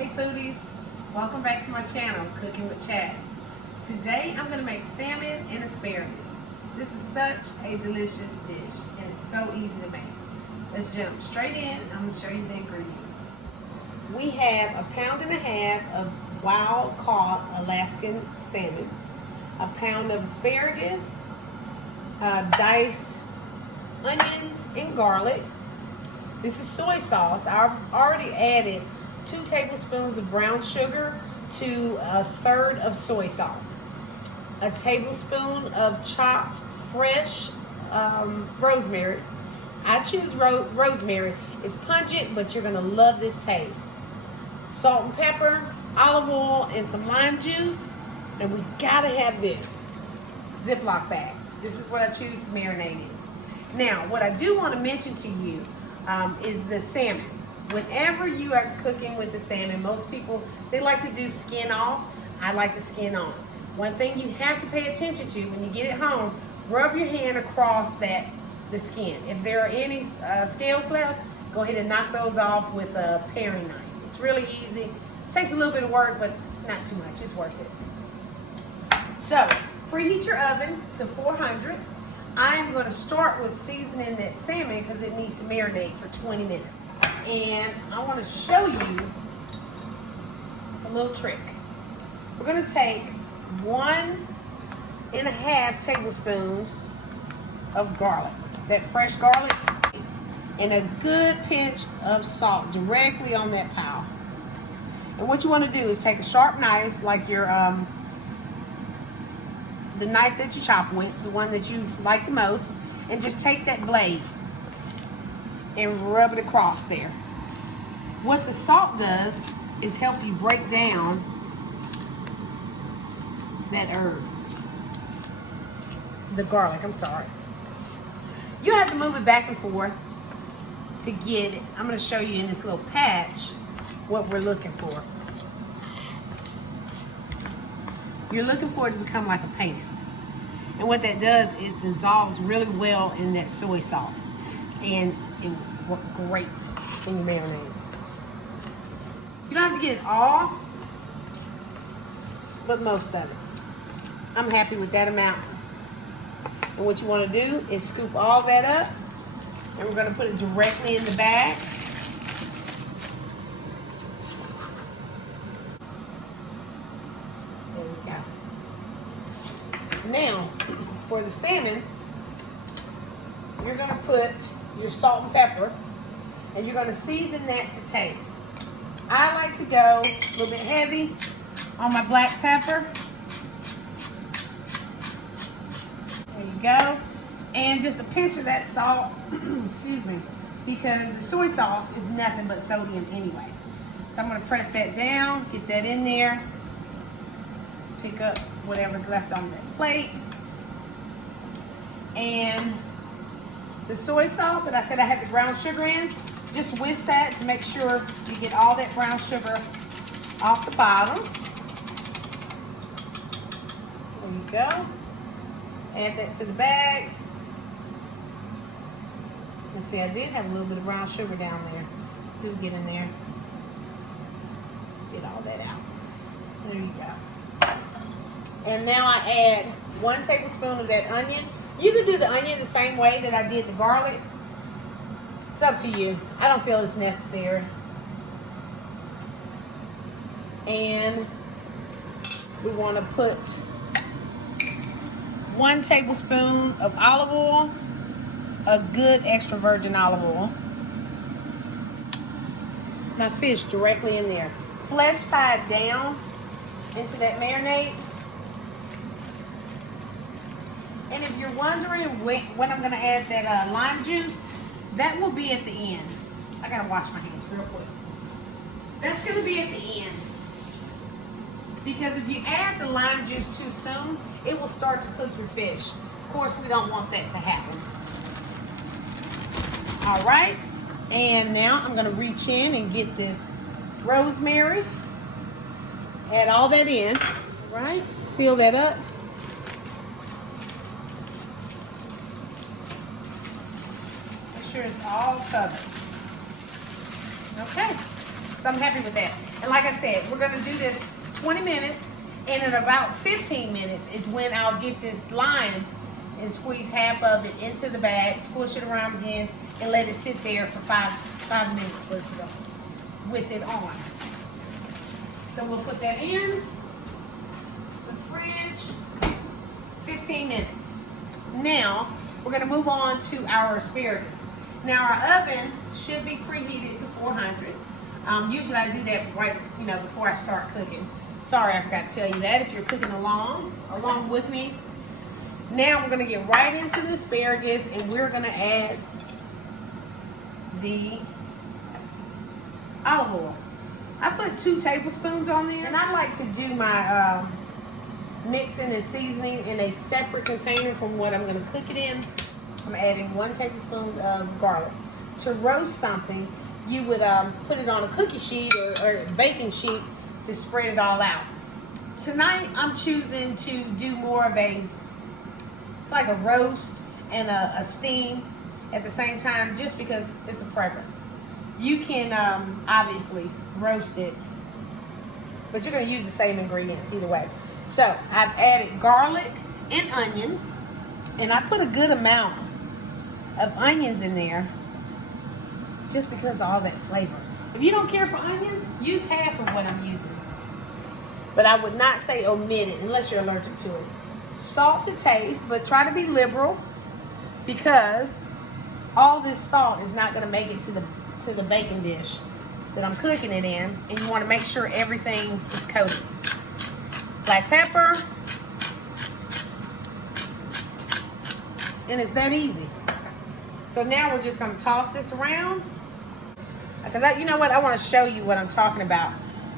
Hey foodies, welcome back to my channel, Cooking with Chaz. Today I'm going to make salmon and asparagus. This is such a delicious dish and it's so easy to make. Let's jump straight in. I'm going to show you the ingredients. We have 1.5 pounds of wild caught Alaskan salmon, 1 pound of asparagus, diced onions and garlic. This is soy sauce. I've already added 2 tablespoons of brown sugar to 1/3 of soy sauce, a tablespoon of chopped fresh rosemary. I choose rosemary. It's pungent, but you're gonna love this taste. Salt and pepper, olive oil, and some lime juice. And we gotta have this Ziploc bag. This is what I choose to marinate in. Now, what I do want to mention to you is the salmon. Whenever you are cooking with the salmon, most people, they like to do skin off. I like the skin on. One thing you have to pay attention to when you get it home, rub your hand across the skin. If there are any scales left, go ahead and knock those off with a paring knife. It's really easy. It takes a little bit of work, but not too much. It's worth it. So, preheat your oven to 400. I'm going to start with seasoning that salmon because it needs to marinate for 20 minutes. And I want to show you a little trick. We're going to take 1.5 tablespoons of garlic, that fresh garlic, and a good pinch of salt directly on that pile. And what you want to do is take a sharp knife, like your the knife that you chop with, the one that you like the most, and just take that blade and rub it across there. What the salt does is help you break down that herb. The garlic, I'm sorry. You have to move it back and forth to get it. I'm going to show you in this little patch what we're looking for. You're looking for it to become like a paste. And what that does, it dissolves really well in that soy sauce. And it works great in your marinade. You don't have to get it all, but most of it. I'm happy with that amount. And what you want to do is scoop all that up, and we're going to put it directly in the bag. There we go. Now, for the salmon, you're going to put your salt and pepper, and you're going to season that to taste. I like to go a little bit heavy on my black pepper. There you go. And just a pinch of that salt, excuse me, because the soy sauce is nothing but sodium anyway. So I'm going to press that down, get that in there, pick up whatever's left on that plate. And the soy sauce that I said I had the brown sugar in, just whisk that to make sure you get all that brown sugar off the bottom. There you go. Add that to the bag. And see, I did have a little bit of brown sugar down there. Just get in there. Get all that out. There you go. And now I add 1 tablespoon of that onion. You can do the onion the same way that I did the garlic. It's up to you. I don't feel it's necessary. And we want to put 1 tablespoon of olive oil, a good extra virgin olive oil. Now fish directly in there. Flesh side down into that marinade. And if you're wondering when I'm going to add that lime juice, that will be at the end. I got to wash my hands real quick. That's going to be at the end. Because if you add the lime juice too soon, it will start to cook your fish. Of course, we don't want that to happen. All right. And now I'm going to reach in and get this rosemary. Add all that in. All right. Seal that up. Make sure it's all covered. Okay. So I'm happy with that. And like I said, we're gonna do this 20 minutes, and in about 15 minutes is when I'll get this lime and squeeze half of it into the bag, squish it around again, and let it sit there for five minutes with it on. So we'll put that in the fridge, 15 minutes. Now, we're gonna move on to our asparagus. Now our oven should be preheated to 400. Usually I do that right, before I start cooking. Sorry, I forgot to tell you that if you're cooking along with me. Now we're gonna get right into the asparagus, and we're gonna add the olive oil. I put 2 tablespoons on there, and I like to do my mixing and seasoning in a separate container from what I'm gonna cook it in. I'm adding 1 tablespoon of garlic. To roast something, you would put it on a cookie sheet or a baking sheet to spread it all out. Tonight, I'm choosing to do more of it's like a roast and a steam at the same time, just because it's a preference. You can obviously roast it, but you're gonna use the same ingredients either way. So I've added garlic and onions, and I put a good amount of onions in there just because of all that flavor. If you don't care for onions, use half of what I'm using. But I would not say omit it unless you're allergic to it. Salt to taste, but try to be liberal, because all this salt is not going to make it to the baking dish that I'm cooking it in, and you want to make sure everything is coated. Black pepper, and it's that easy. So now we're just going to toss this around, because you know what, I want to show you what I'm talking about,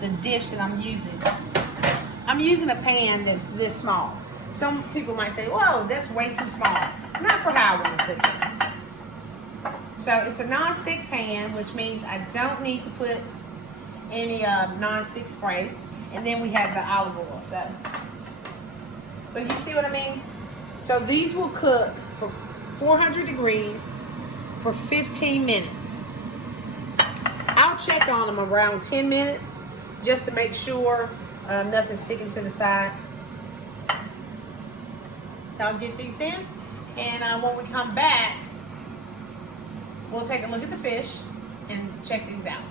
the dish that I'm using. I'm using a pan that's this small. Some people might say, whoa, that's way too small. Not for how I want to cook it. So it's a non-stick pan, which means I don't need to put any non-stick spray. And then we have the olive oil. But you see what I mean? So these will cook for 400 degrees for 15 minutes. I'll check on them around 10 minutes just to make sure nothing's sticking to the side. So I'll get these in, and when we come back, we'll take a look at the fish and check these out.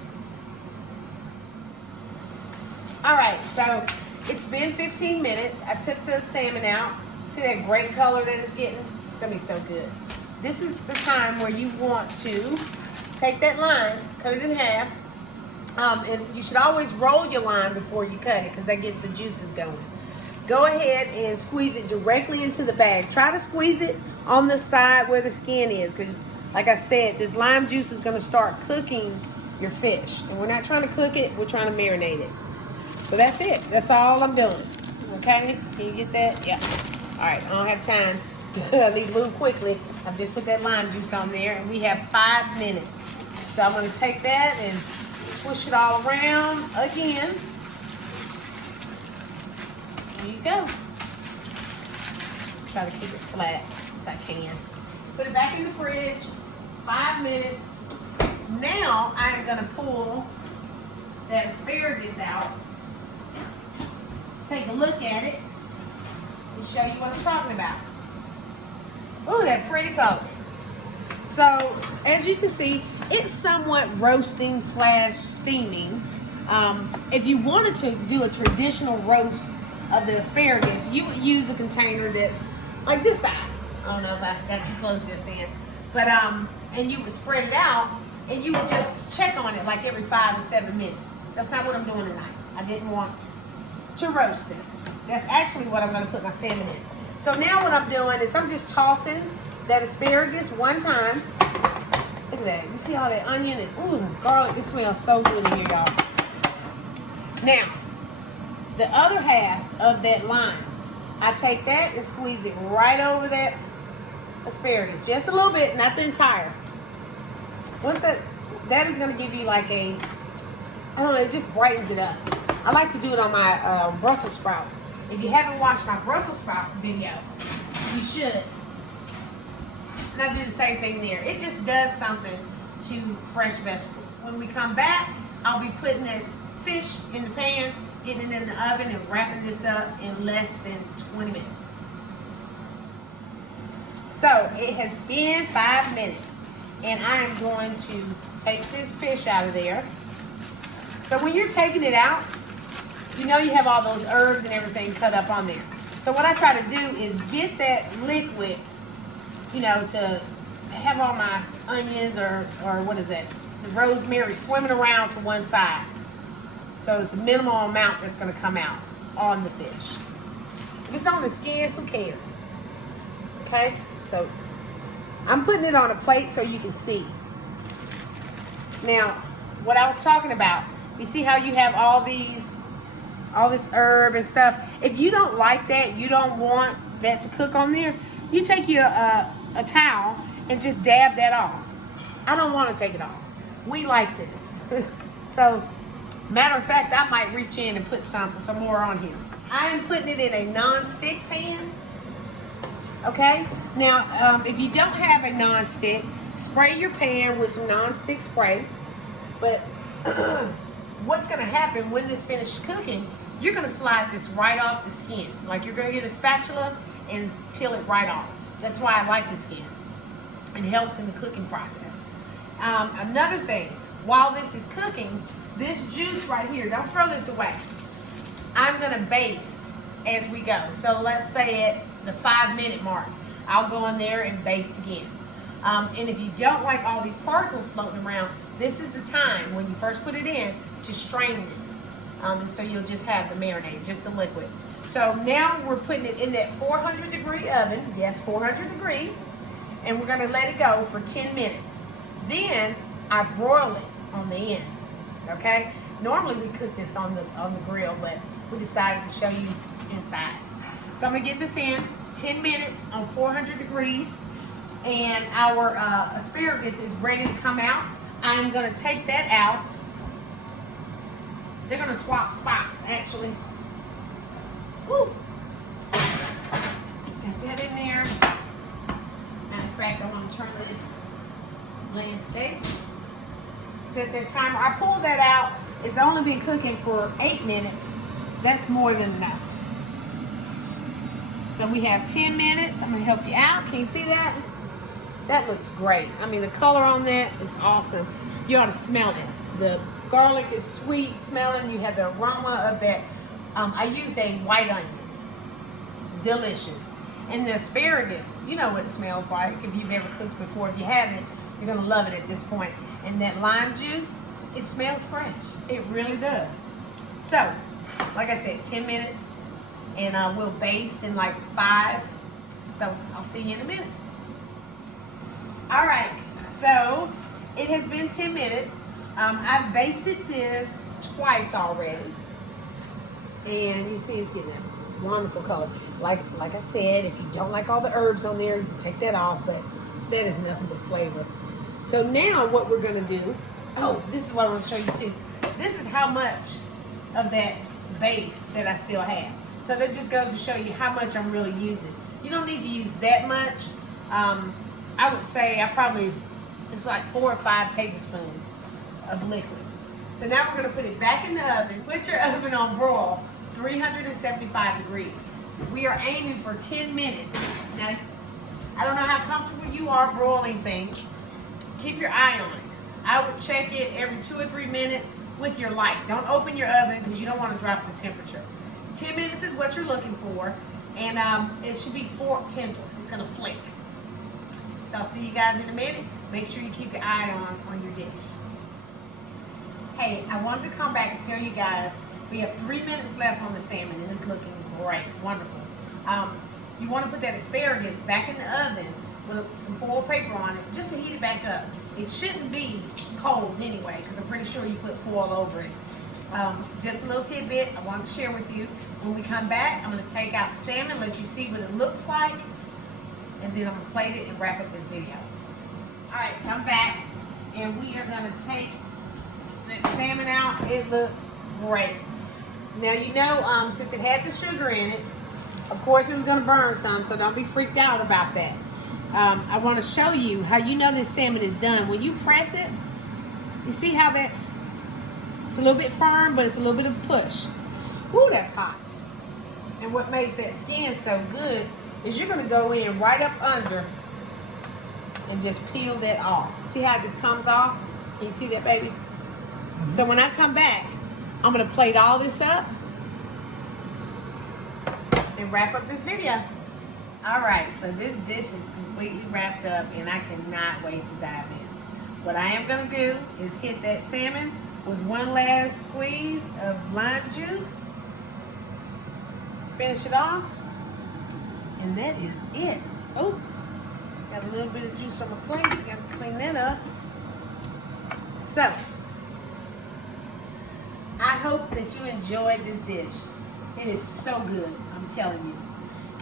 All right, so it's been 15 minutes. I took the salmon out. See that gray color that it's getting? It's gonna be so good. This is the time where you want to take that lime, cut it in half, and you should always roll your lime before you cut it, because that gets the juices going. Go ahead and squeeze it directly into the bag. Try to squeeze it on the side where the skin is, because like I said, this lime juice is gonna start cooking your fish. And we're not trying to cook it, we're trying to marinate it. So that's it, that's all I'm doing. Okay, can you get that? Yeah. All right, I don't have time. I need to move quickly. I've just put that lime juice on there, and we have 5 minutes. So I'm gonna take that and swish it all around again. There you go. Try to keep it flat as I can. Put it back in the fridge, 5 minutes. Now I'm gonna pull that asparagus out, take a look at it, and show you what I'm talking about. Ooh, that pretty color. So, as you can see, it's somewhat roasting / steaming. If you wanted to do a traditional roast of the asparagus, you would use a container that's like this size. I don't know if I got too close just then. But, and you would spread it out, and you would just check on it like every 5 to 7 minutes. That's not what I'm doing tonight. I didn't want to roast it. That's actually what I'm gonna put my salmon in. So now what I'm doing is I'm just tossing that asparagus one time. Look at that. You see all that onion and ooh, garlic? It smells so good in here, y'all. Now, the other half of that lime, I take that and squeeze it right over that asparagus. Just a little bit, not the entire. What's that? That is going to give you like a, I don't know, it just brightens it up. I like to do it on my Brussels sprouts. If you haven't watched my Brussels sprout video, you should. And I do the same thing there. It just does something to fresh vegetables. When we come back, I'll be putting that fish in the pan, getting it in the oven, and wrapping this up in less than 20 minutes. So it has been 5 minutes, and I am going to take this fish out of there. So when you're taking it out, you know you have all those herbs and everything cut up on there. So what I try to do is get that liquid, you know, to have all my onions or what is that, the rosemary swimming around to one side. So it's a minimal amount that's going to come out on the fish. If it's on the skin, who cares? Okay, so I'm putting it on a plate so you can see. Now, what I was talking about, you see how you have all this herb and stuff. If you don't like that, you don't want that to cook on there, you take your a towel and just dab that off. I don't want to take it off. We like this. So, matter of fact, I might reach in and put some more on here. I am putting it in a non-stick pan. Okay? Now, if you don't have a non-stick, spray your pan with some non-stick spray. But what's going to happen when this finishes cooking, you're going to slide this right off the skin. Like you're going to get a spatula and peel it right off. That's why I like the skin. It helps in the cooking process. Another thing, while this is cooking, this juice right here, don't throw this away. I'm going to baste as we go. So let's say at the 5-minute mark, I'll go in there and baste again. And if you don't like all these particles floating around, this is the time when you first put it in to strain this. And so you'll just have the marinade, just the liquid. So now we're putting it in that 400-degree oven. Yes, 400 degrees. And we're going to let it go for 10 minutes. Then I broil it on the end. Okay? Normally we cook this on the grill, but we decided to show you inside. So I'm going to get this in 10 minutes on 400 degrees. And our asparagus is ready to come out. I'm going to take that out. They're going to swap spots, actually. Woo! Got that in there. Matter of fact, I want to turn this landscape. Set that timer. I pulled that out. It's only been cooking for 8 minutes. That's more than enough. So we have 10 minutes. I'm going to help you out. Can you see that? That looks great. I mean, the color on that is awesome. You ought to smell it. The garlic is sweet smelling. You have the aroma of that. I used a white onion. Delicious. And the asparagus, you know what it smells like if you've ever cooked before. If you haven't, you're going to love it at this point. And that lime juice, it smells fresh. It really does. So, like I said, 10 minutes. And we'll baste in like 5. So, I'll see you in a minute. Alright, so it has been 10 minutes. I've basted this twice already. And you see it's getting a wonderful color. Like I said, if you don't like all the herbs on there, you can take that off, but that is nothing but flavor. So now what we're going to do, oh, this is what I want to show you too. This is how much of that base that I still have. So that just goes to show you how much I'm really using. You don't need to use that much. I would say it's like 4 or 5 tablespoons of liquid. So now we're going to put it back in the oven. Put your oven on broil, 375 degrees. We are aiming for 10 minutes. Now, I don't know how comfortable you are broiling things. Keep your eye on it. I would check it every 2 or 3 minutes with your light. Don't open your oven because you don't want to drop the temperature. 10 minutes is what you're looking for. And it should be fork tender. It's going to flake. So I'll see you guys in a minute. Make sure you keep your eye on your dish. Hey, I wanted to come back and tell you guys we have 3 minutes left on the salmon and it's looking great, wonderful. You want to put that asparagus back in the oven with some foil paper on it just to heat it back up. It shouldn't be cold anyway because I'm pretty sure you put foil over it. Just a little tidbit I wanted to share with you. When we come back, I'm going to take out the salmon, let you see what it looks like, and then I'm going to plate it and wrap up this video. Alright, so I'm back, and we are going to take that salmon out. It looks great. Now, you know, since it had the sugar in it, of course it was going to burn some, so don't be freaked out about that. I want to show you how you know this salmon is done. When you press it, you see how that's It's a little bit firm, but it's a little bit of push. Ooh, that's hot. And what makes that skin so good is you're going to go in right up under and just peel that off. See how it just comes off? Can you see that, baby? Mm-hmm. So when I come back, I'm going to plate all this up and wrap up this video. All right, so this dish is completely wrapped up, and I cannot wait to dive in. What I am going to do is hit that salmon with one last squeeze of lime juice. Finish it off, and that is it. Oh, got a little bit of juice on my plate. Got to clean that up. So, I hope that you enjoyed this dish. It is so good, I'm telling you.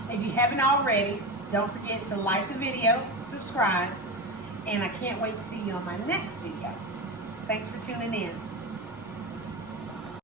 If you haven't already, don't forget to like the video, subscribe, and I can't wait to see you on my next video. Thanks for tuning in.